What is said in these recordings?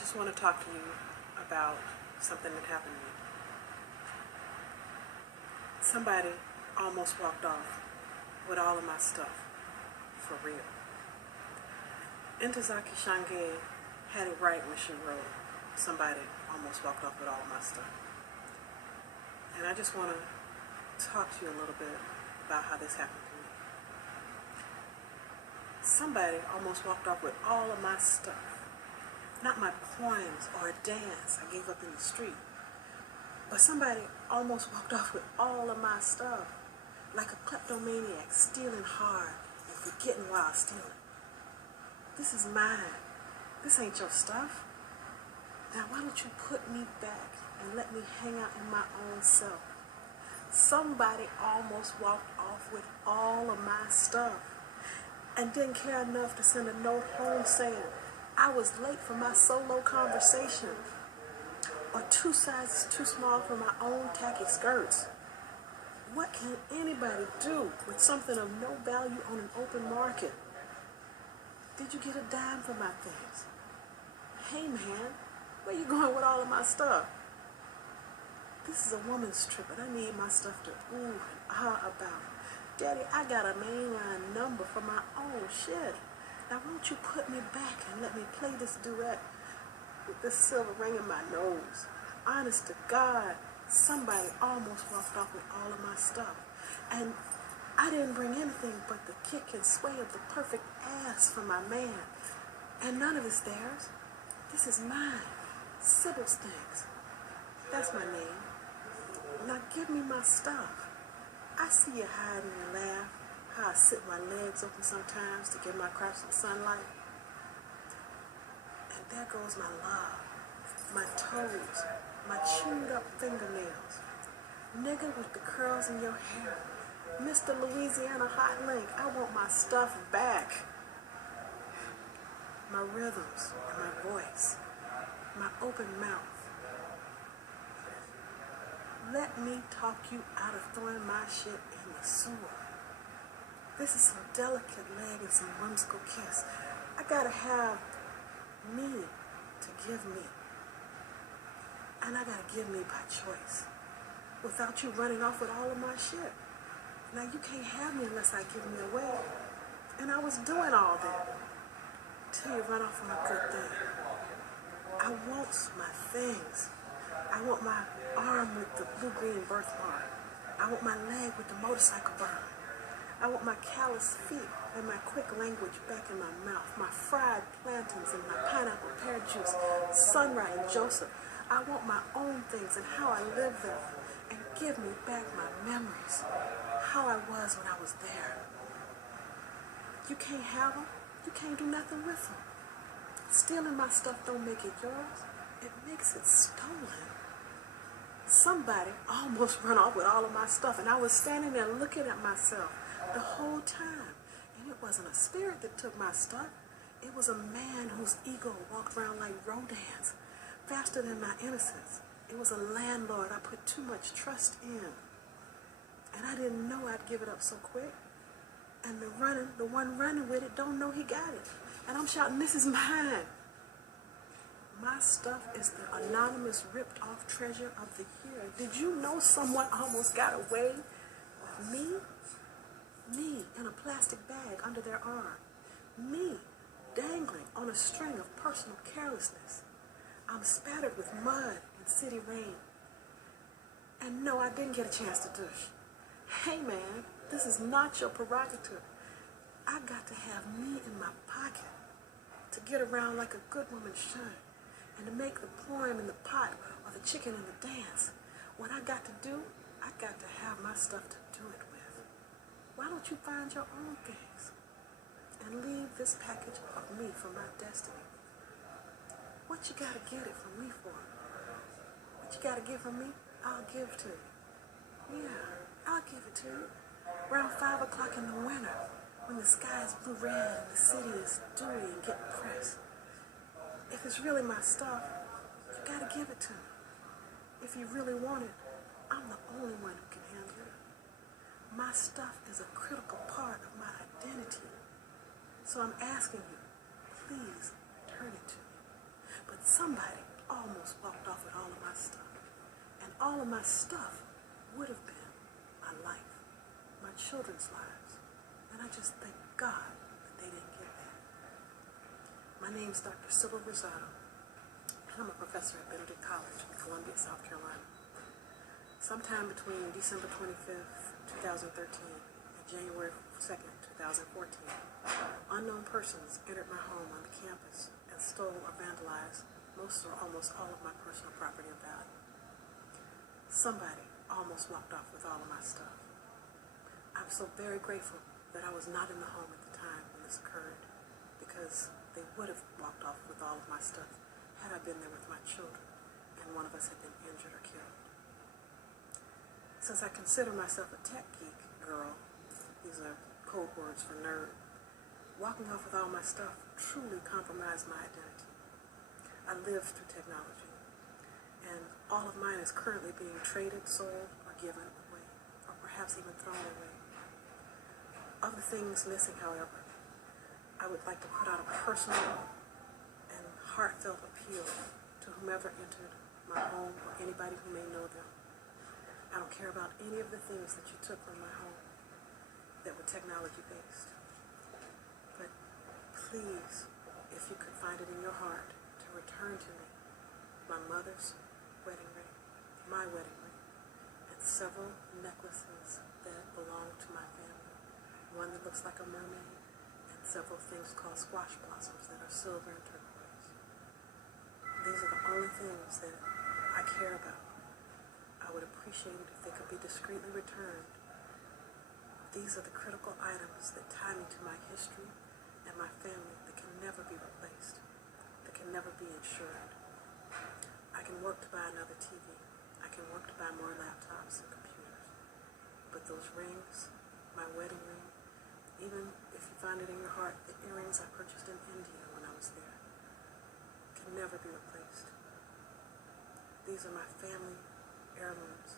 just want to talk to you about something that happened to me. Somebody almost walked off with all of my stuff, for real. Ntozake Shange had it right when she wrote, somebody almost walked off with all of my stuff. And I just want to talk to you a little bit about how this happened to me. Somebody almost walked off with all of my stuff. Not my poems or a dance I gave up in the street, but somebody almost walked off with all of my stuff, like a kleptomaniac, stealing hard and forgetting while stealing. This is mine. This ain't your stuff. Now why don't you put me back and let me hang out in my own self? Somebody almost walked off with all of my stuff and didn't care enough to send a note home saying I was late for my solo conversation, or 2 sizes too small for my own tacky skirts. What can anybody do with something of no value on an open market? Did you get a dime for my things? Hey man, where you going with all of my stuff? This is a woman's trip and I need my stuff to ooh and ah about. Daddy, I got a mainline number for my own shit. Now won't you put me back and let me play this duet with this silver ring in my nose? Honest to God, somebody almost walked off with all of my stuff. And I didn't bring anything but the kick and sway of the perfect ass for my man. And none of it's theirs. This is mine. Sybil Sez. That's my name. Now give me my stuff. I see you hiding and laugh. How I sit my legs open sometimes to give my crops some sunlight. And there goes my love, my toes, my chewed up fingernails. Nigga with the curls in your hair, Mr. Louisiana Hot Link, I want my stuff back. My rhythms and my voice, my open mouth. Let me talk you out of throwing my shit in the sewer. This is some delicate leg and some whimsical kiss. I gotta have me to give me. And I gotta give me by choice. Without you running off with all of my shit. Now you can't have me unless I give me away. And I was doing all that. Till you run off on a good thing. I want my things. I want my arm with the blue-green birthmark. I want my leg with the motorcycle burn. I want my calloused feet and my quick language back in my mouth, my fried plantains and my pineapple pear juice, Sunrise and Joseph. I want my own things and how I live them, and give me back my memories, how I was when I was there. You can't have them. You can't do nothing with them. Stealing my stuff don't make it yours. It makes it stolen. Somebody almost ran off with all of my stuff, and I was standing there looking at myself the whole time. And it wasn't a spirit that took my stuff. It was a man whose ego walked around like Rodin's, faster than my innocence. It was a landlord I put too much trust in. And I didn't know I'd give it up so quick. And the one running with it don't know he got it. And I'm shouting, this is mine. My stuff is the anonymous ripped off treasure of the year. Did you know someone almost got away with me? Me in a plastic bag under their arm. Me dangling on a string of personal carelessness. I'm spattered with mud and city rain. And no, I didn't get a chance to douche. Hey man, this is not your prerogative. I got to have me in my pocket to get around like a good woman should, and to make the poem in the pot or the chicken in the dance. What I got to do, I got to have my stuff to do it with. Why don't you find your own things and leave this package of me for my destiny? What you gotta get it from me for? What you gotta get from me, I'll give to you. Yeah, I'll give it to you. Around 5 o'clock in the winter, when the sky is blue-red and the city is dewy and getting pressed. If it's really my stuff, you gotta give it to me. If you really want it, I'm the only one who can handle it. My stuff is a critical part of my identity. So I'm asking you, please return it to me. But Somebody almost walked off with all of my stuff. And all of my stuff would have been my life, my children's lives. And I just thank God that they didn't get that. My name's Dr. Sybil Sez, and I'm a professor at Benedict College in Columbia, South Carolina. Sometime between December 25th, 2013 and January 2nd, 2014, unknown persons entered my home on the campus and stole or vandalized most or almost all of my personal property of value. Somebody almost walked off with all of my stuff. I'm so very grateful that I was not in the home at the time when this occurred, because they would have walked off with all of my stuff had I been there with my children and one of us had been injured or killed. Since I consider myself a tech geek girl, these are code words for nerd, walking off with all my stuff truly compromised my identity. I live through technology, and all of mine is currently being traded, sold, or given away, or perhaps even thrown away. Of the things missing, however, I would like to put out a personal and heartfelt appeal to whomever entered my home or anybody who may know them. I don't care about any of the things that you took from my home that were technology-based. But please, if you could find it in your heart to return to me my mother's wedding ring, my wedding ring, and several necklaces that belong to my family. One that looks like a mermaid, and several things called squash blossoms that are silver and turquoise. These are the only things that I care about. I would appreciate it if they could be discreetly returned. These are the critical items that tie me to my history and my family that can never be replaced, that can never be insured. I can work to buy another TV. I can work to buy more laptops and computers. But those rings, my wedding ring, even if you find it in your heart, the earrings I purchased in India when I was there, can never be replaced. These are my family heirlooms,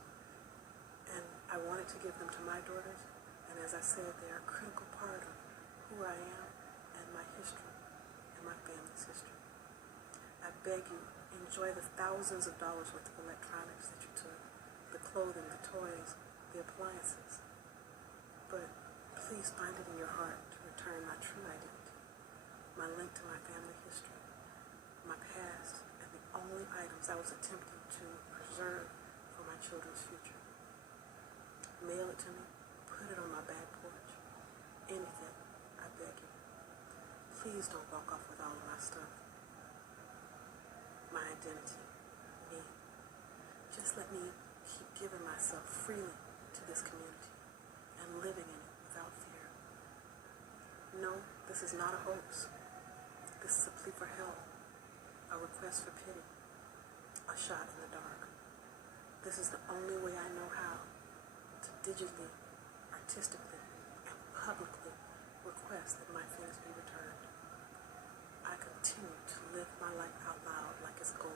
and I wanted to give them to my daughters, and as I said, they are a critical part of who I am and my history and my family's history. I beg you, enjoy the thousands of dollars worth of electronics that you took, the clothing, the toys, the appliances, but please find it in your heart to return my true identity, my link to my family history, my past, and the only items I was attempting to preserve for my children's future. Mail it to me, put it on my back porch, anything, I beg you. Please don't walk off with all of my stuff. My identity, me. Just let me keep giving myself freely to this community and living in it without fear. No, this is not a hoax. This is a plea for help, a request for pity, a shot in the dark. This is the only way I know how to digitally, artistically, and publicly request that my things be returned. I continue to live my life out loud like it's gold.